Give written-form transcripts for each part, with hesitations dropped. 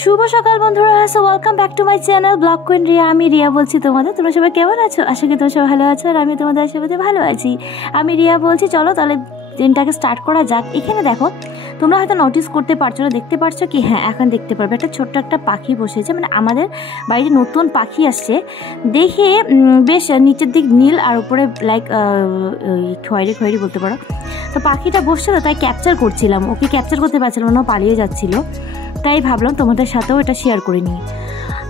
শুভ সকাল বন্ধুরা, so welcome back to my channel blog queen Riya. আমি রিয়া বলছি তোমাদের। তোমরা সবাই কেমন আছো? আশা করি তোমরা সবাই ভালো আছো, আর আমি তোমাদের আশীর্বাদে ভালো আছি। আমি রিয়া বলছি, চলো তাহলে দিনটাকে স্টার্ট করা যাক। এখানে দেখো, তোমরা হয়তো নোটিস করতে পারছো না, দেখতে পারছো কি? হ্যাঁ, এখন দেখতে পারবে। একটা ছোট্ট একটা পাখি বসেছে, মানে আমাদের বাড়িতে নতুন পাখি আসছে। দেখে বেশ নিচের দিক নীল আর উপরে লাইক খয়েরি খয়েরি বলতে পারো। তো পাখিটা বসছে, তো তাই ক্যাপচার করছিলাম। ওকে ক্যাপচার করতে পারছিলাম না, পালিয়ে যাচ্ছিল। তাই ভাবলাম তোমাদের সাথেও এটা শেয়ার করে নিই।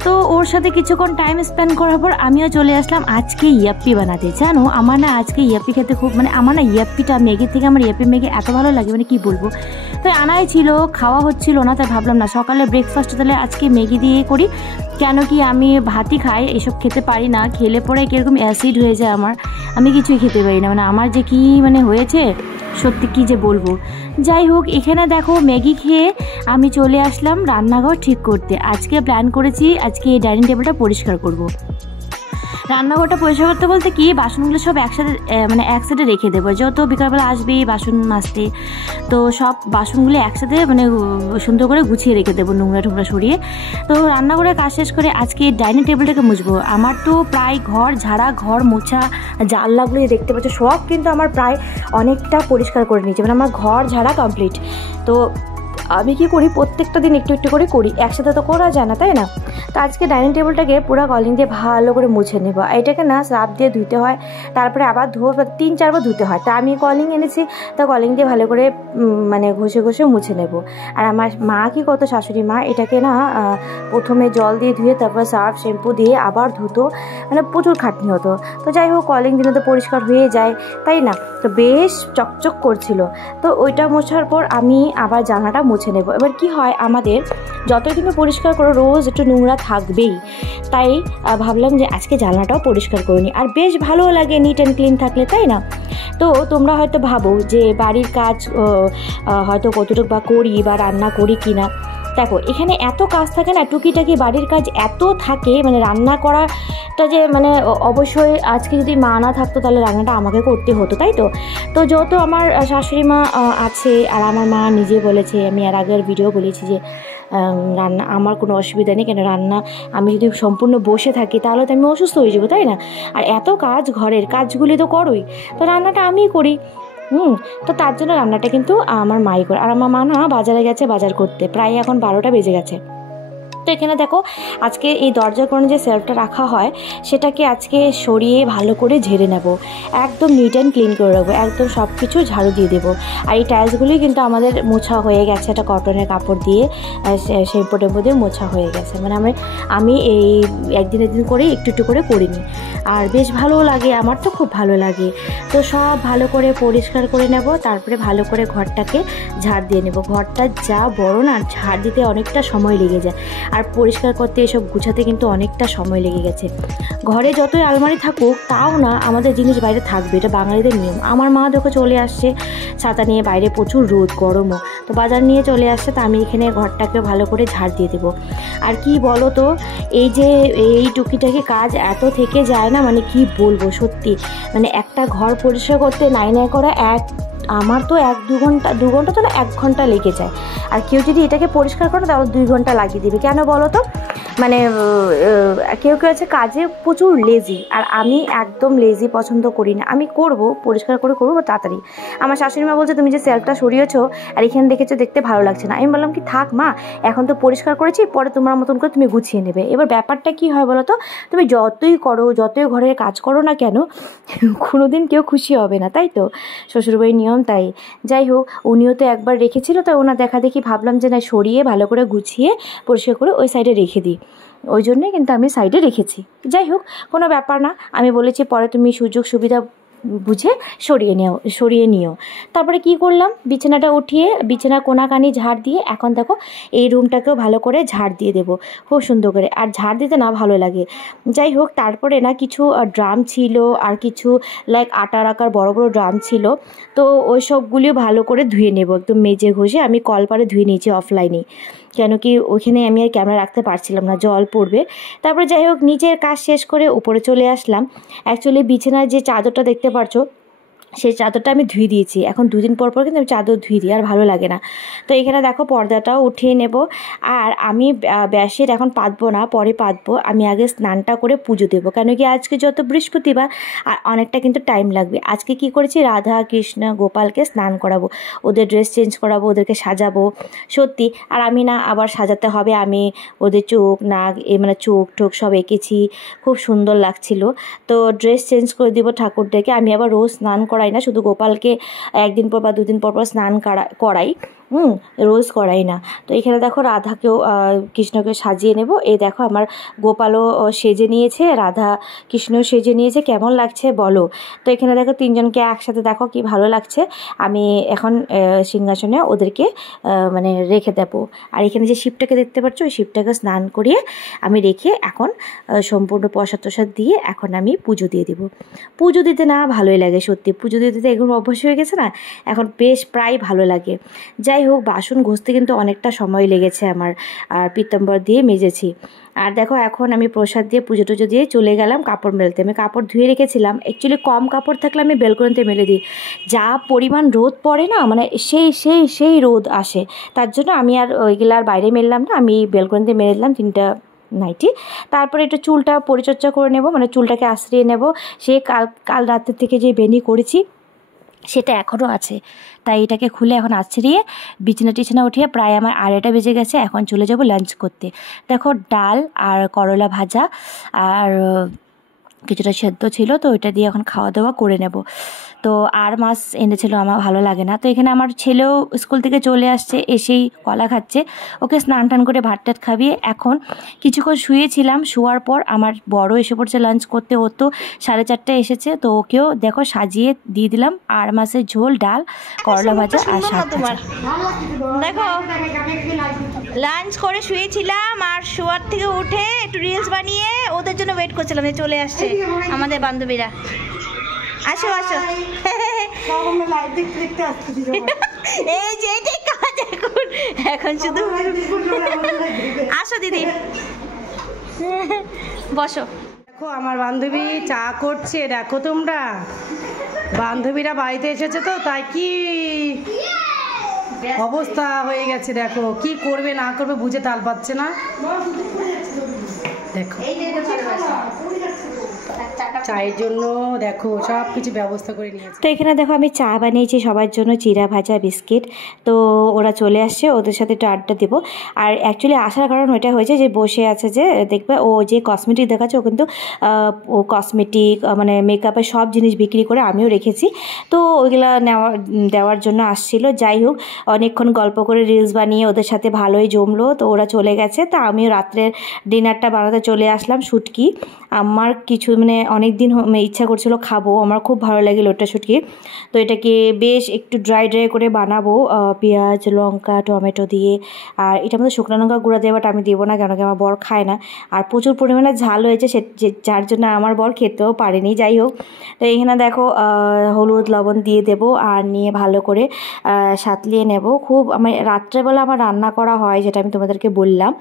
তো ওর সাথে কিছুক্ষণ টাইম স্পেন্ড করার পর আমিও চলে আসলাম আজকে ইয়াপ্পি বানাতে। জানো, আমার না আজকে ইয়াপ্পি খেতে খুব, মানে আমার না ইয়াপ্পিটা ম্যাগি থেকে আমার ইয়াপ্পি ম্যাগি এত ভালো লাগে, মানে কি বলবো। তাই আনাই ছিল, খাওয়া হচ্ছিল না, তাই ভাবলাম না সকালে ব্রেকফাস্ট তাহলে আজকে ম্যাগি দিয়ে করি। কেন কি আমি ভাতই খাই, এসব খেতে পারি না। খেলে পরে কীরকম অ্যাসিড হয়ে যায় আমার, আমি কিছুই খেতে পারি না। মানে আমার যে কী মানে হয়েছে, সত্যি কী যে বলবো। যাই হোক, এখানে দেখো ম্যাগি খেয়ে আমি চলে আসলাম রান্নাঘর ঠিক করতে। আজকে প্ল্যান করেছি আজকে এই ডাইনিং টেবিলটা পরিষ্কার করব। রান্নাঘরটা পরিষ্কার করতে বলতে কি, বাসনগুলো সব একসাথে মানে এক সাইডে রেখে দেবো। যেহেতু বিকালবেলা আসবে বাসন মাজতে, তো সব বাসনগুলো একসাথে মানে সুন্দর করে গুছিয়ে রেখে দেবো, নোংরা টোংরা সরিয়ে। তো রান্নাঘরের কাজ শেষ করে আজকে ডাইনিং টেবিলটাকে মুছবো। আমার তো প্রায় ঘর ঝাড়া, ঘর মোছা, জানলাগুলো দেখতে পাচ্ছ সব কিন্তু আমার প্রায় অনেকটা পরিষ্কার করে নিয়েছে। মানে আমার ঘর ঝাড়া কমপ্লিট। তো আমি কি করি, প্রত্যেকটা দিন একটু একটু করে করি, একসাথে তো করা যায় না, তাই না? তো আজকে ডাইনিং টেবিলটাকে পুরো কলিং দিয়ে ভালো করে মুছে নেব। এটাকে না সার্ফ দিয়ে ধুতে হয়, তারপরে আবার 3-4 বার ধুতে হয়। তা আমি কলিং এনেছি, তো কলিং দিয়ে ভালো করে মানে ঘষে ঘষে মুছে নেব। আর আমার মা কি কত, শাশুড়ি মা এটাকে না প্রথমে জল দিয়ে ধুয়ে তারপর সার্ফ শ্যাম্পু দিয়ে আবার ধুতো, মানে প্রচুর খাটনি হতো। তো যাই হোক, কলিং দিনে তো পরিষ্কার হয়ে যায়, তাই না? তো বেশ চকচক করছিল। তো ওইটা মোছার পর আমি আবার জানলাটা মুছে নেব। এবার কি হয়, আমাদের যতই তুমি পরিষ্কার করো রোজ একটু নোংরা থাকবেই। তাই ভাবলাম যে আজকে জানলাটাও পরিষ্কার করে নিই। আর বেশ ভালো লাগে নিট অ্যান্ড ক্লিন থাকলে, তাই না? তো তোমরা হয়তো ভাবো যে বাড়ির কাজ হয়তো কতটুকু বা করি বা রান্না করি কি না। দেখো, এখানে এত কাজ থাকে না, টুকিটাকি বাড়ির কাজ এত থাকে, মানে রান্না করাটা যে মানে অবশ্যই আজকে যদি মা না থাকতো তাহলে রান্নাটা আমাকে করতে হতো, তাই তো? তো যেহেতু আমার শাশুড়ি মা আছে, আর আমার মা নিজে বলেছে, আমি এর আগের ভিডিও বলেছি যে রান্না আমার কোনো অসুবিধা নেই, কেন রান্না আমি যদি সম্পূর্ণ বসে থাকি তাহলে তো আমি অসুস্থ হয়ে যাবো, তাই না? আর এত কাজ, ঘরের কাজগুলি তো করোই, তো রান্নাটা আমিই করি। তো তার জন্য রান্নাটা কিন্তু আমার মাই করে। আর আমার মা না বাজারে গেছে বাজার করতে, প্রায় এখন 12টা বেজে গেছে। তো এখানে দেখো, আজকে এই দরজার কোণে যে সেলফটা রাখা হয় সেটাকে আজকে সরিয়ে ভালো করে ঝেড়ে নেব, একদম নিট অ্যান্ড ক্লিন করে রাখবো, একদম সব কিছু ঝাড়ু দিয়ে দেবো। আর এই টাইলসগুলি কিন্তু আমাদের মোছা হয়ে গেছে, একটা কটনের কাপড় দিয়ে শ্যাম্পু টেম্পু দিয়ে মোছা হয়ে গেছে। মানে আমি এই একদিন করে একটু একটু করে করিনি, আর বেশ ভালো লাগে, আমার তো খুব ভালো লাগে। তো সব ভালো করে পরিষ্কার করে নেব, তারপরে ভালো করে ঘরটাকে ঝাড় দিয়ে নেব। ঘরটা যা বড় না, ঝাড় দিতে অনেকটা সময় লেগে যায়, আর পরিষ্কার করতে এসব গুছাতে কিন্তু অনেকটা সময় লেগে গেছে। ঘরে যতই আলমারি থাকুক তাও না আমাদের জিনিস বাইরে থাকবে, এটা বাঙালিদের নিয়ম। আমার মা দেখো চলে আসছে ছাতা নিয়ে, বাইরে প্রচুর রোদ, গরমও, তো বাজার নিয়ে চলে আসছে। তো আমি এখানে ঘরটাকে ভালো করে ঝাড় দিয়ে দেবো। আর কি বলো তো, এই যে এই টুকিটাকি কাজ এত থেকে যায় না, মানে কি বলবো, সত্যি মানে একটা ঘর পরিষ্কার করতে নাই করে আমার তো 2 ঘন্টা তো না, 1 ঘন্টা লেগে যায়। আর কেউ যদি এটাকে পরিষ্কার করে তাহলে 2 ঘন্টা লাগিয়ে দেবে। কেন বলো তো? মানে কেউ আছে কাজে প্রচুর লেজি, আর আমি একদম লেজি পছন্দ করি না। আমি করব, পরিষ্কার করে করবো তাড়াতাড়ি। আমার শাশুড়ি মা বলছে, তুমি যে সেলফটা সরিয়েছো আর এখানে দেখেছো দেখতে ভালো লাগছে না। আমি বললাম কি, থাক মা, এখন তো পরিষ্কার করেছি, পরে তোমার মতন করে তুমি গুছিয়ে নেবে। এবার ব্যাপারটা কি হয় বলো তো, তুমি যতই করো, যতই ঘরের কাজ করো না কেন, কোনোদিন কেউ খুশি হবে না, তাই তো? শ্বশুরবাড়ির নিয়ম তাই। যাই হোক, উনিও তো একবার রেখেছিল, তাই ওনার দেখা দেখি ভাবলাম যে না, সরিয়ে ভালো করে গুছিয়ে পরিষ্কার করে ওই সাইডে রেখে দিই, ওই জন্যই কিন্তু আমি সাইডে রেখেছি। যাই হোক, কোনো ব্যাপার না, আমি বলেছি পরে তুমি সুযোগ সুবিধা বুঝে সরিয়ে নিও। তারপরে কি করলাম, বিছানাটা উঠিয়ে বিছানা কোনাকানি ঝাড় দিয়ে এখন দেখো এই রুমটাকেও ভালো করে ঝাড় দিয়ে দেবো খুব সুন্দর করে। আর ঝাড় দিতে না ভালো লাগে। যাই হোক, তারপরে না কিছু ড্রাম ছিল, আর কিছু লাইক আটা রাখার বড় বড় ড্রাম ছিল, তো ওই সবগুলিও ভালো করে ধুয়ে নেব, একদম মেজে ঘষে আমি কলপারে ধুয়ে নিয়েছি অফলাইনে। কেন কি ওইখানে আমি আর ক্যামেরা রাখতে পারছিলাম না, জল পড়বে। তারপরে যাই হোক, নিচের কাজ শেষ করে উপরে চলে আসলাম। অ্যাকচুয়ালি বিছানার যে চাদরটা দেখতে পারছো, সেই চাদরটা আমি ধুয়ে দিয়েছি। এখন 2 দিন পর পর কিন্তু আমি চাদর ধুয়ে দিই, আর ভালো লাগে না। তো এখানে দেখো পর্দাটাও উঠিয়ে নেব। আর আমি বেডশিট এখন পাতবো না, পরে পাতবো। আমি আগে স্নানটা করে পুজো দেবো, কেন কি আজকে যত বৃহস্পতিবার আর অনেকটা কিন্তু টাইম লাগবে। আজকে কি করেছি, রাধা কৃষ্ণ গোপালকে স্নান করাবো, ওদের ড্রেস চেঞ্জ করাবো, ওদেরকে সাজাবো সত্যি। আর আমি না আবার সাজাতে হবে, আমি ওদের চোখ নাক মানে চোখ টোক সব এঁকেছি, খুব সুন্দর লাগছিল। তো ড্রেস চেঞ্জ করে দিব ঠাকুরদেরকে। আমি আবার রোজ স্নান করাই না, শুধু গোপালকে 1 দিন পর বা 2 দিন পর পর স্নান করাই, রোজ করাই না। তো এখানে দেখো রাধাকেও কৃষ্ণকে সাজিয়ে নেব। এই দেখো আমার গোপালও সেজে নিয়েছে, রাধা কৃষ্ণও সেজে নিয়েছে, কেমন লাগছে বলো। তো এখানে দেখো 3 জনকে একসাথে দেখো কি ভালো লাগছে। আমি এখন সিংহাসনে ওদেরকে মানে রেখে দেবো। আর এখানে যে শিবটাকে দেখতে পাচ্ছ, ওই শিবটাকে স্নান করিয়ে আমি রেখে এখন সম্পূর্ণ প্রসাদ টসাদ দিয়ে এখন আমি পুজো দিয়ে দেবো। পুজো দিতে না ভালোই লাগে সত্যি, পুজো দিতে এগুলো অভ্যাস হয়ে গেছে না, এখন বেশ প্রায় ভালো লাগে। যাই হোক, বাসন ঘষতে কিন্তু অনেকটা সময় লেগেছে আমার, আর পিতম্বর দিয়ে মেজেছি। আর দেখো এখন আমি প্রসাদ দিয়ে পুজো টুজো দিয়ে চলে গেলাম কাপড় মেলতে। আমি কাপড় ধুয়ে রেখেছিলাম, অ্যাকচুয়ালি কম কাপড় থাকলে আমি বেলকনিতে মেলে দিই। যা পরিমাণ রোদ পড়ে না, মানে সেই রোদ আসে, তার জন্য আমি আর ওইগুলো আর বাইরে মেললাম না, আমি বেলকনিতে মেলে দিলাম 3টা নাইটি। তারপরে একটু চুলটা পরিচর্যা করে নেব, মানে চুলটাকে আশ্রিয়ে নেব। সে কাল রাতের থেকে যে বেনি করেছি সেটা এখনও আছে, তাই এটাকে খুলে এখন আছড়িয়ে বিছানা টিছানা উঠিয়ে প্রায় আমার 2:30 বেজে গেছে। এখন চলে যাব লাঞ্চ করতে। দেখো ডাল আর করলা ভাজা আর কিছুটা সেদ্ধ ছিল, তো ওইটা দিয়ে এখন খাওয়া দাওয়া করে নেব। তো আর মাছ এনেছিল, আমার ভালো লাগে না। তো এখানে আমার ছেলেও স্কুল থেকে চলে আসছে, এসেই কলা খাচ্ছে। ওকে স্নান টান করে ভাত টাত খাবিয়ে এখন কিছুক্ষণ শুয়েছিলাম। শোয়ার পর আমার বড় এসে পড়ছে লাঞ্চ করতে, ও তো 4:30 এসেছে। তো ওকেও দেখো সাজিয়ে দিয়ে দিলাম আর মাছের ঝোল, ডাল, করলা ভাজা আর শাক ভাজা। দেখো লাঞ্চ করে শুয়েছিলাম, আর শোয়ার থেকে উঠে একটু রিলস বানিয়ে ওদের জন্য ওয়েট করছিলাম, যে চলে আসছে আমাদের বান্ধবীরা। আসো আসো, এই যে এটাই কাজ এখন শুধু। আসো দিদি, বসো। দেখো আমার বান্ধবী চা করছে, দেখো তোমরা বান্ধবীরা বাড়িতে এসেছে তো, তাই কি অবস্থা হয়ে গেছে। দেখো কি করবে না করবে বুঝে তাল পাচ্ছে না। দেখো চায়ের জন্য দেখো সব কিছু ব্যবস্থা করে নিয়েছে। তো এখানে দেখো আমি চা বানিয়েছি সবার জন্য, চিড়া ভাজা বিস্কিট। তো ওরা চলে আসছে, ওদের সাথে একটু আড্ডা দেবো। আর অ্যাকচুয়ালি আসার কারণ ওইটা হয়েছে যে বসে আছে, যে দেখবে ও যে কসমেটিক দেখাচ্ছে, ও কিন্তু ও কসমেটিক মানে মেকআপের সব জিনিস বিক্রি করে, আমিও রেখেছি। তো ওইগুলো দেওয়ার জন্য আসছিল। যাই হোক, অনেকক্ষণ গল্প করে রিলস বানিয়ে ওদের সাথে ভালোই জমলো। তো ওরা চলে গেছে, তা আমিও রাত্রের ডিনারটা বানাতে চলে আসলাম। শুটকি আমার কিছু মানে অনেক দিন ইচ্ছা করছিল খাবো, আমার খুব ভালো লাগে লোটটা শুটকি। তো এটাকে বেশ একটু ড্রাই করে বানাবো, পেঁয়াজ লঙ্কা টমেটো দিয়ে। আর এটার মধ্যে শুকনো লঙ্কা গুঁড়া দিয়ে, বাট আমি দেবো না, কেন কি আমার বর খায় না। আর প্রচুর পরিমাণে ঝাল হয়েছে, যার জন্য আমার বর খেতেও পারেনি। যাই হোক, তো এখানে দেখো হলুদ লবণ দিয়ে দেবো, আর নিয়ে ভালো করে সাতলিয়ে নেব। খুব আমি রাত্রেবেলা আমার রান্না করা হয়, যেটা আমি তোমাদেরকে বললাম।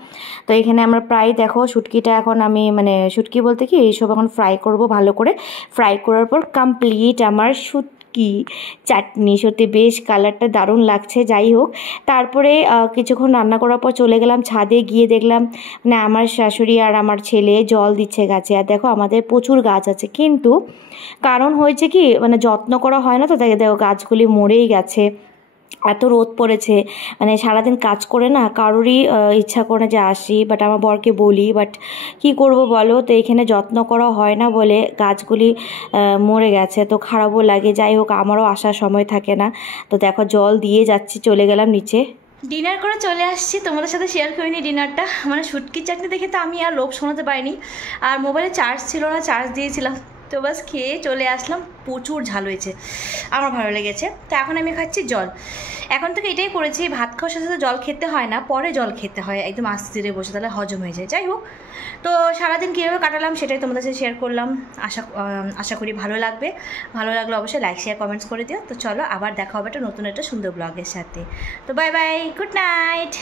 তো এখানে আমরা প্রায় দেখো শুটকিটা এখন আমি মানে শুটকি বলতে কি এইসব এখন ফ্রাই করব ভালো করে। ফ্রাই করার পর কমপ্লিট আমার শুটকি চাটনি, সত্যি বেশ কালারটা দারুণ লাগছে। যাই হোক, তারপরে কিছুক্ষণ রান্না করার পর চলে গেলাম ছাদে, গিয়ে দেখলাম মানে আমার শাশুড়ি আর আমার ছেলে জল দিচ্ছে গাছে। আর দেখো আমাদের প্রচুর গাছ আছে, কিন্তু কারণ হয়েছে কি মানে যত্ন করা হয় না, তো তাই দেখো গাছগুলি মরেই গেছে। এত রোদ পড়েছে, মানে সারাদিন কাজ করে না কারোরই ইচ্ছা করে যে আসি, বাট আমার বরকে বলি, বাট কি করব বলো। তো এখানে যত্ন করা হয় না বলে গাছগুলি মরে গেছে, তো খারাপও লাগে। যাই হোক, আমারও আসার সময় থাকে না। তো দেখো জল দিয়ে যাচ্ছি, চলে গেলাম নিচে। ডিনার করে চলে আসছি, তোমাদের সাথে শেয়ার করিনি ডিনারটা। মানে শুটকির চাটনি দেখে তো আমি আর লোভ শোনাতে পারিনি, আর মোবাইলে চার্জ ছিল না, চার্জ দিয়েছিলাম। তো বাস খেয়ে চলে আসলাম। প্রচুর ঝাল হয়েছে, আমার ভালো লেগেছে। তো এখন আমি খাচ্ছি জল। এখন থেকে এটাই করেছি, ভাত খাওয়ার সাথে সাথে জল খেতে হয় না, পরে জল খেতে হয় একদম আস্তে ধীরে বসে, তাহলে হজম হয়ে যায়। যাই হোক, তো সারাদিন কীভাবে কাটালাম সেটাই তোমাদের সাথে শেয়ার করলাম। আশা করি ভালো লাগবে। ভালো লাগলে অবশ্যই লাইক শেয়ার কমেন্টস করে দিও। তো চলো আবার দেখা হবে একটা নতুন একটা সুন্দর ব্লগের সাথে। তো বাই বাই, গুড নাইট।